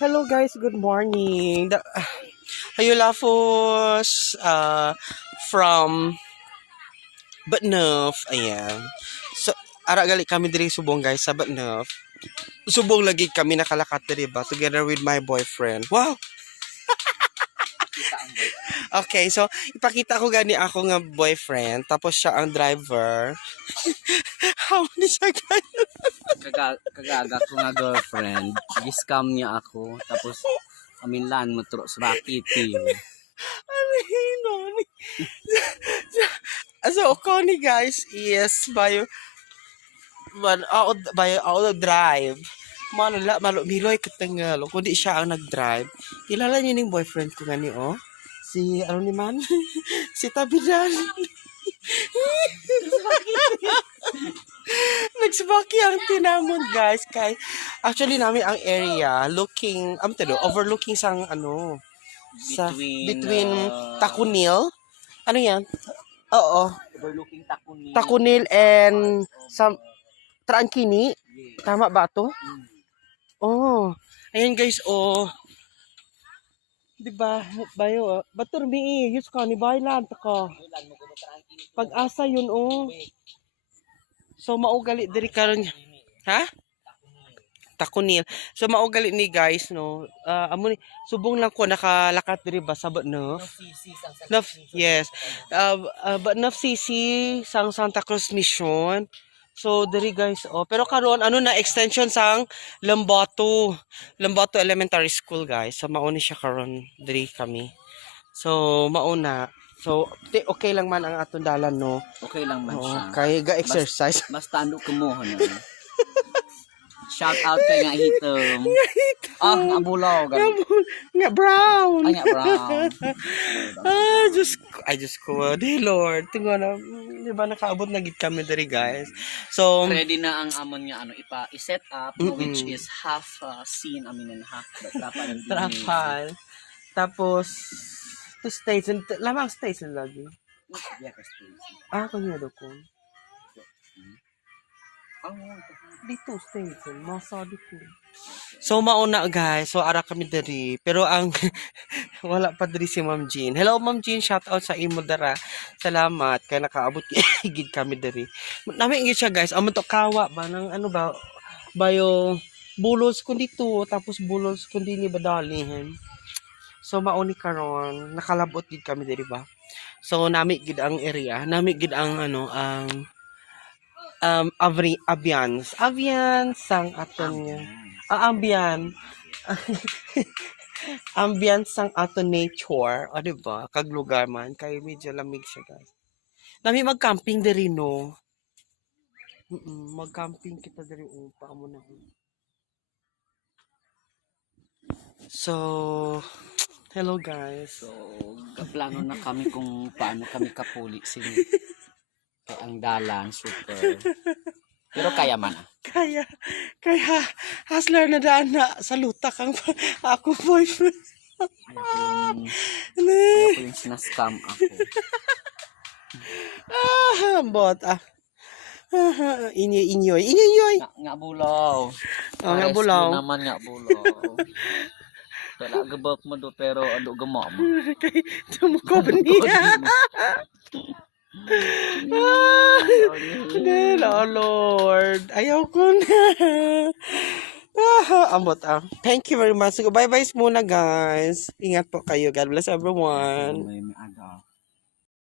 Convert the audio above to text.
Hello guys, good morning. Hayulafos from Batneuf. Ayan. So, ara gali kami diri subong guys sa Batneuf. Subong lagi kami nakalakat diri ba together with my boyfriend. Wow. Okay, so ipakita ko gani ako nga boyfriend tapos siya ang driver. How ni siya guys? Kagaga ko nga girlfriend, giscam niya ako, tapos aminlan matro sa bakiti. Ano yun? So, Connie guys is by auto drive. Malo miloy katangalo kundi siya ang nag-drive. Kilala niyo ning boyfriend ko gani oh. Si ano ni man? Si Tabidan. Nagsabaki ang tinamon guys kay actually namin ang area looking overlooking sang ano sa between Takunil. Ano yan? Oo. Overlooking Takunil. Takunil and some Trangkini. Tama ba to? Oh. Ayan guys, oh. Diba? Bayo, batur mi yus ka ni bailan ta ka. Pag-asa yun, oh. So maugali diri karon. Ha? Takunil. So maugali ni guys no. Amo ni subong lang ko nakalakat diri ba sa Batneuf. Yes. Batneuf CC sang Santa Cruz Mission. So diri guys oh, pero karon ano na extension sang Lambato Elementary School guys. So mao ni siya karon diri kami. So mauna. So okay lang man ang atong dalan no. Okay lang man siya. Kay ga exercise. Basta ando ko mo na. Shout out kay nga hitom. Nga bulaw Nga brown. Nga brown. I just ko, dear Lord. Tingnan na, di ba nakaabot na gid kami diri guys. So, ready na ang amon nga ano i-set up which is half scene amin and half trapal. Tapos, to station, lamang station lagi. Kanya do ko. Dito station, masadi ko. So mauna guys, so ara kami diri. Pero ang wala pa diri si Ma'am Jean. Hello Ma'am Jean, shout out sa imo dara. Salamat kay nakaabot gid kami diri. Nami gyud siya guys. Amo to kawa ba nang ano ba bayo bulos kun dito tapos bulos kun dinhi badalihan. So mauni karon nakalabot gid kami diri ba. So nami gid ang area, nami gid ang ano ang ambiance sang aton niya. Ambiance sang aton nature, o diba? Kag lugar man kay medyo lamig siya, guys. Nami mag-camping diri no. Mag-camping kita diri upa mo na. So, hello guys. So, kaplano na kami kung paano kami kapuli sini. Kaya ang dalan, super. Pero kaya man ah. Kaya hustler na daan na sa lutak ang ako boyfriend. Kaya ko yung sinascam ako. Bot inyoy. Nga bulaw. Nga bulaw. Naman nga bulaw. Kaya gabak mo do pero ado gamo mo. Kay tumukob niya. Oh Lord, ayaw ko na. Ambot Thank you very much. Bye-bye muna guys. Ingat po kayo. God bless everyone. May aga.